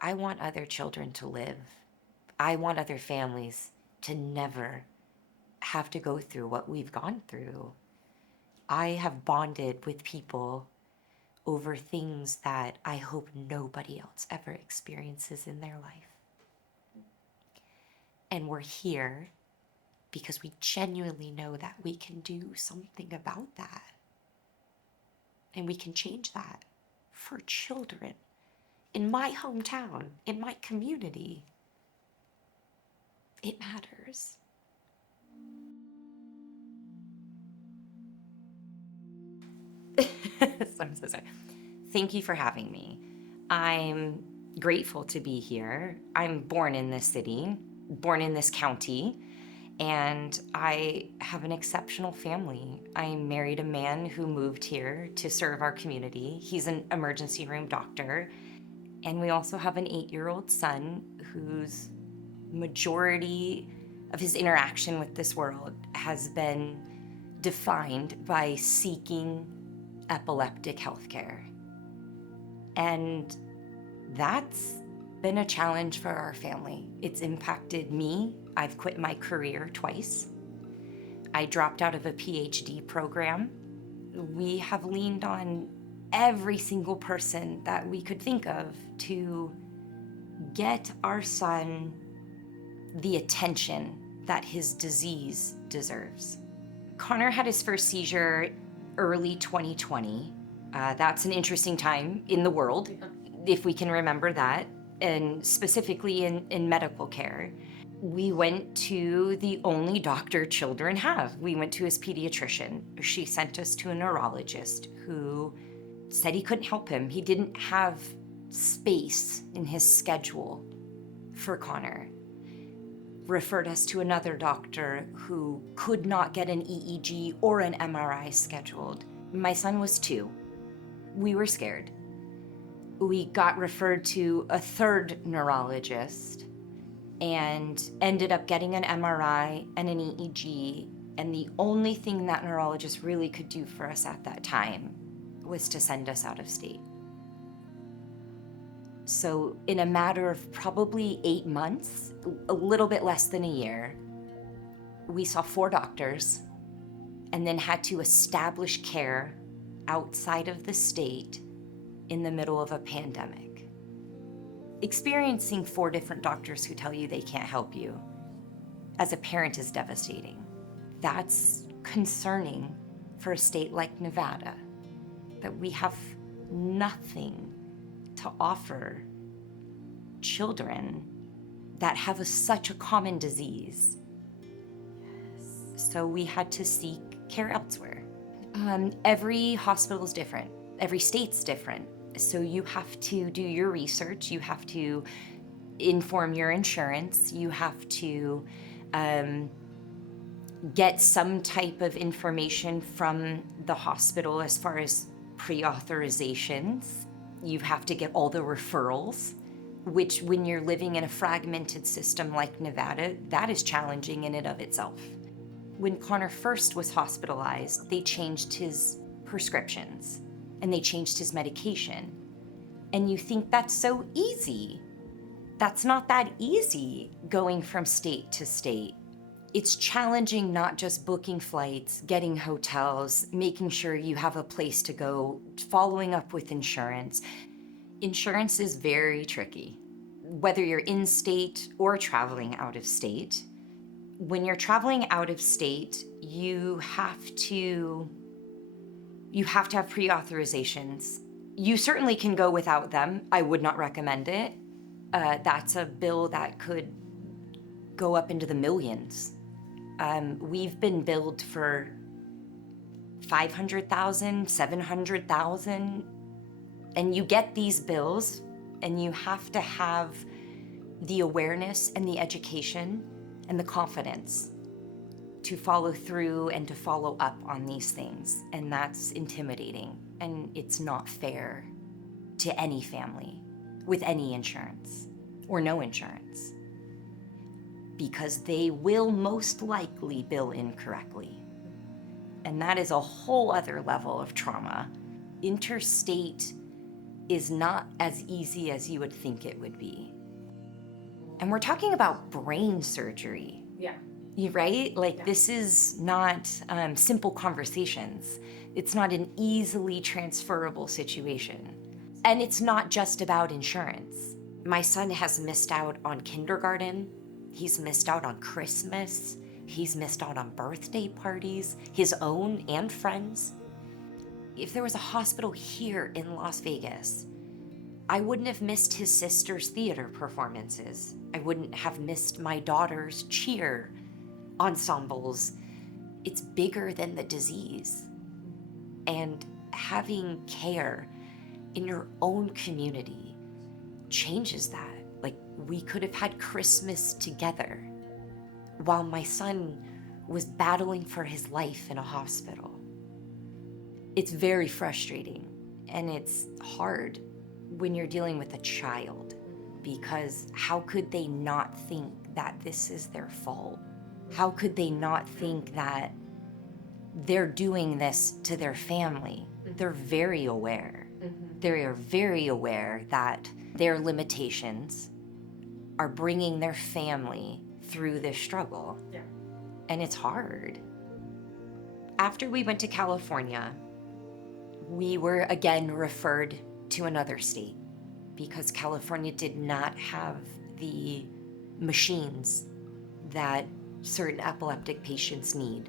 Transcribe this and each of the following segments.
I want other children to live. I want other families to never have to go through what we've gone through. I have bonded with people over things that I hope nobody else ever experiences in their life. And we're here because we genuinely know that we can do something about that. And we can change that for children in my hometown, in my community. It matters. I'm so sorry. Thank you for having me. I'm grateful to be here. I'm born in this city, born in this county, and I have an exceptional family. I married a man who moved here to serve our community. He's an emergency room doctor. And we also have an 8-year-old son whose majority of his interaction with this world has been defined by seeking epileptic healthcare. And that's been a challenge for our family. It's impacted me. I've quit my career twice. I dropped out of a PhD program. We have leaned on every single person that we could think of to get our son the attention that his disease deserves. Connor had his first seizure early 2020. That's an interesting time in the world, if we can remember that, and specifically in medical care. We went to the only doctor children have. We went to his pediatrician. She sent us to a neurologist who said he couldn't help him. He didn't have space in his schedule for Connor. Referred us to another doctor who could not get an EEG or an MRI scheduled. My son was 2. We were scared. We got referred to a third neurologist and ended up getting an MRI and an EEG. And the only thing that neurologist really could do for us at that time was to send us out of state. So in a matter of probably 8 months, a little bit less than a year, we saw 4 doctors and then had to establish care outside of the state in the middle of a pandemic. Experiencing 4 different doctors who tell you they can't help you as a parent is devastating. That's concerning for a state like Nevada, that we have nothing to offer children that have such a common disease. So we had to seek care elsewhere. Every hospital is different. Every state's different. So you have to do your research. You have to inform your insurance. You have to get some type of information from the hospital as far as pre-authorizations. You have to get all the referrals, which when you're living in a fragmented system like Nevada, that is challenging in and of itself. When Connor first was hospitalized, they changed his prescriptions and they changed his medication. And you think that's so easy. That's not that easy going from state to state. It's challenging not just booking flights, getting hotels, making sure you have a place to go, following up with insurance. Insurance is very tricky, whether you're in state or traveling out of state. When you're traveling out of state, you have to have pre-authorizations. You certainly can go without them. I would not recommend it. That's a bill that could go up into the millions. We've been billed for $500,000, $700,000, and you get these bills, and you have to have the awareness and the education and the confidence to follow through and to follow up on these things. And that's intimidating, and it's not fair to any family with any insurance or no insurance, because they will most likely bill incorrectly. And that is a whole other level of trauma. Interstate is not as easy as you would think it would be. And we're talking about brain surgery. Yeah. Right? Like, this is not simple conversations. It's not an easily transferable situation. And it's not just about insurance. My son has missed out on kindergarten. He's missed out on Christmas. He's missed out on birthday parties, his own and friends. If there was a hospital here in Las Vegas, I wouldn't have missed his sister's theater performances. I wouldn't have missed my daughter's cheer ensembles. It's bigger than the disease. And having care in your own community changes that. Like, we could have had Christmas together while my son was battling for his life in a hospital. It's very frustrating, and it's hard when you're dealing with a child, because how could they not think that this is their fault? How could they not think that they're doing this to their family? They're very aware. They are very aware that their limitations are bringing their family through this struggle. Yeah. And it's hard. After we went to California, we were again referred to another state because California did not have the machines that certain epileptic patients need.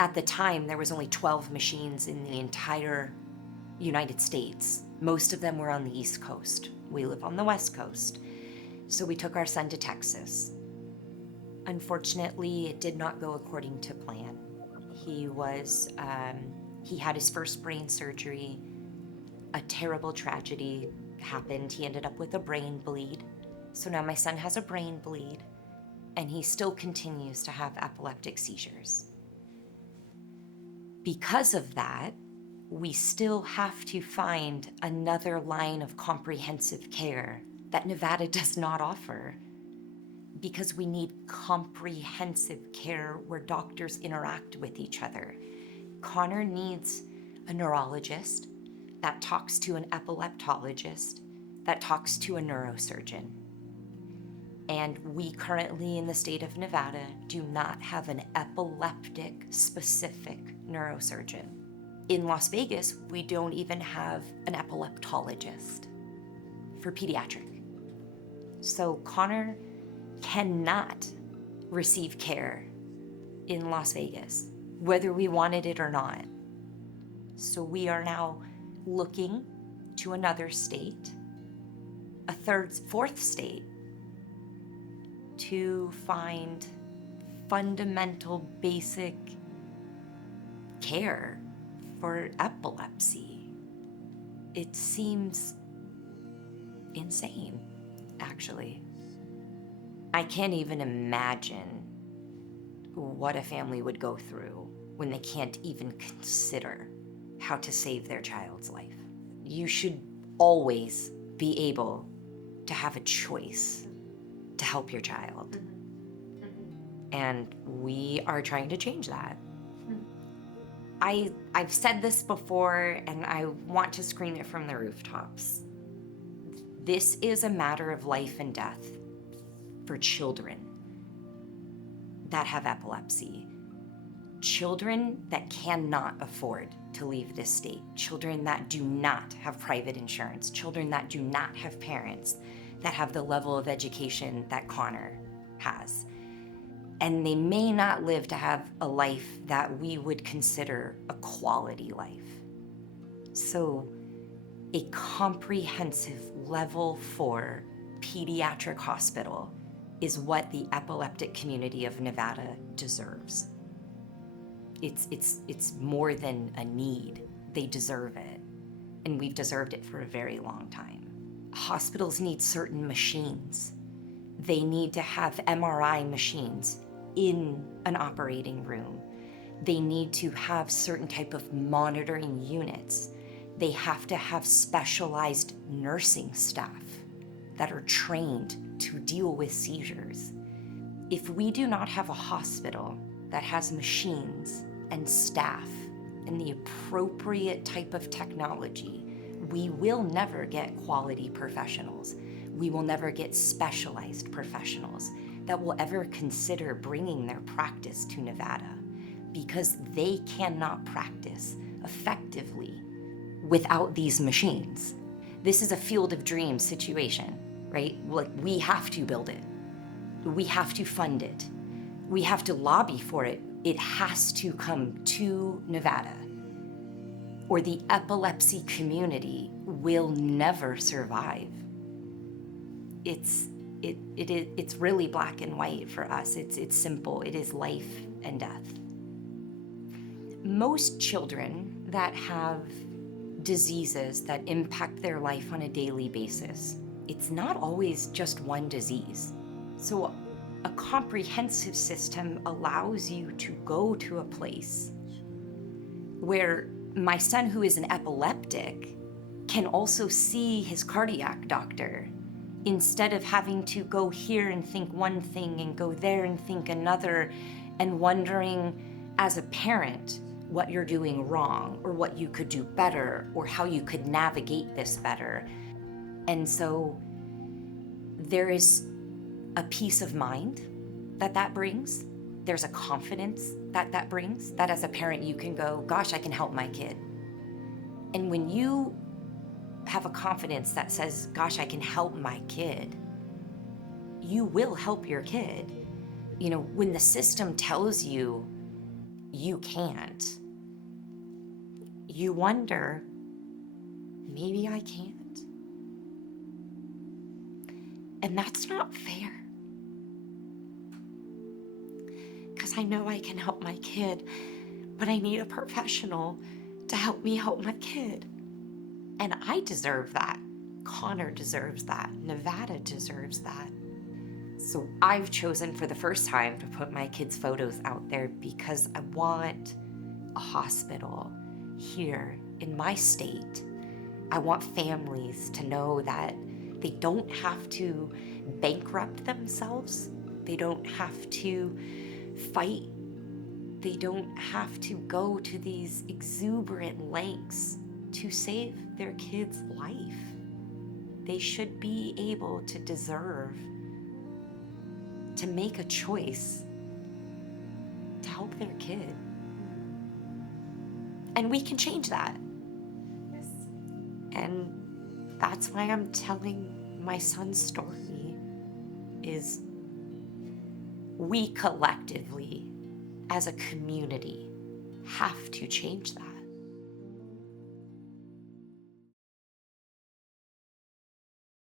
At the time, there was only 12 machines in the entire United States. Most of them were on the East Coast. We live on the West Coast. So we took our son to Texas. Unfortunately, it did not go according to plan. He had his first brain surgery. A terrible tragedy happened. He ended up with a brain bleed. So now my son has a brain bleed, and he still continues to have epileptic seizures. Because of that, we still have to find another line of comprehensive care that Nevada does not offer, because we need comprehensive care where doctors interact with each other. Connor needs a neurologist that talks to an epileptologist that talks to a neurosurgeon. And we currently in the state of Nevada do not have an epileptic specific neurosurgeon. In Las Vegas, we don't even have an epileptologist for pediatric. So Connor cannot receive care in Las Vegas, whether we wanted it or not. So we are now looking to another state, a fourth state, to find fundamental, basic care for epilepsy. It seems insane, actually. I can't even imagine what a family would go through when they can't even consider how to save their child's life. You should always be able to have a choice to help your child. And we are trying to change that. I've said this before, and I want to scream it from the rooftops. This is a matter of life and death for children that have epilepsy. Children that cannot afford to leave this state. Children that do not have private insurance. Children that do not have parents that have the level of education that Connor has. And they may not live to have a life that we would consider a quality life. So a comprehensive level 4 pediatric hospital is what the epileptic community of Nevada deserves. It's more than a need. They deserve it. And we've deserved it for a very long time. Hospitals need certain machines. They need to have MRI machines in an operating room. They need to have certain type of monitoring units. They have to have specialized nursing staff that are trained to deal with seizures. If we do not have a hospital that has machines and staff and the appropriate type of technology we will never get quality professionals. We will never get specialized professionals that will ever consider bringing their practice to Nevada, because they cannot practice effectively without these machines. This is a field of dreams situation, right? Like, we have to build it. We have to fund it. We have to lobby for it. It has to come to Nevada, or the epilepsy community will never survive. It's really black and white for us. It's simple. It is life and death. Most children that have diseases that impact their life on a daily basis, it's not always just one disease. So a comprehensive system allows you to go to a place where my son, who is an epileptic, can also see his cardiac doctor, instead of having to go here and think one thing and go there and think another, and wondering as a parent what you're doing wrong, or what you could do better, or how you could navigate this better. And so there is a peace of mind that brings. There's a confidence that brings, that as a parent you can go, gosh, I can help my kid. And when you have a confidence that says, gosh, I can help my kid, you will help your kid. You know, when the system tells you you can't, you wonder, maybe I can't. And that's not fair. Because I know I can help my kid, but I need a professional to help me help my kid. And I deserve that. Connor deserves that. Nevada deserves that. So I've chosen for the first time to put my kids' photos out there because I want a hospital here in my state. I want families to know that they don't have to bankrupt themselves. They don't have to fight. They don't have to go to these exuberant lengths to save their kid's life. They should be able to deserve to make a choice to help their kid. And we can change that. Yes. And that's why I'm telling my son's story, is we collectively, as a community, have to change that.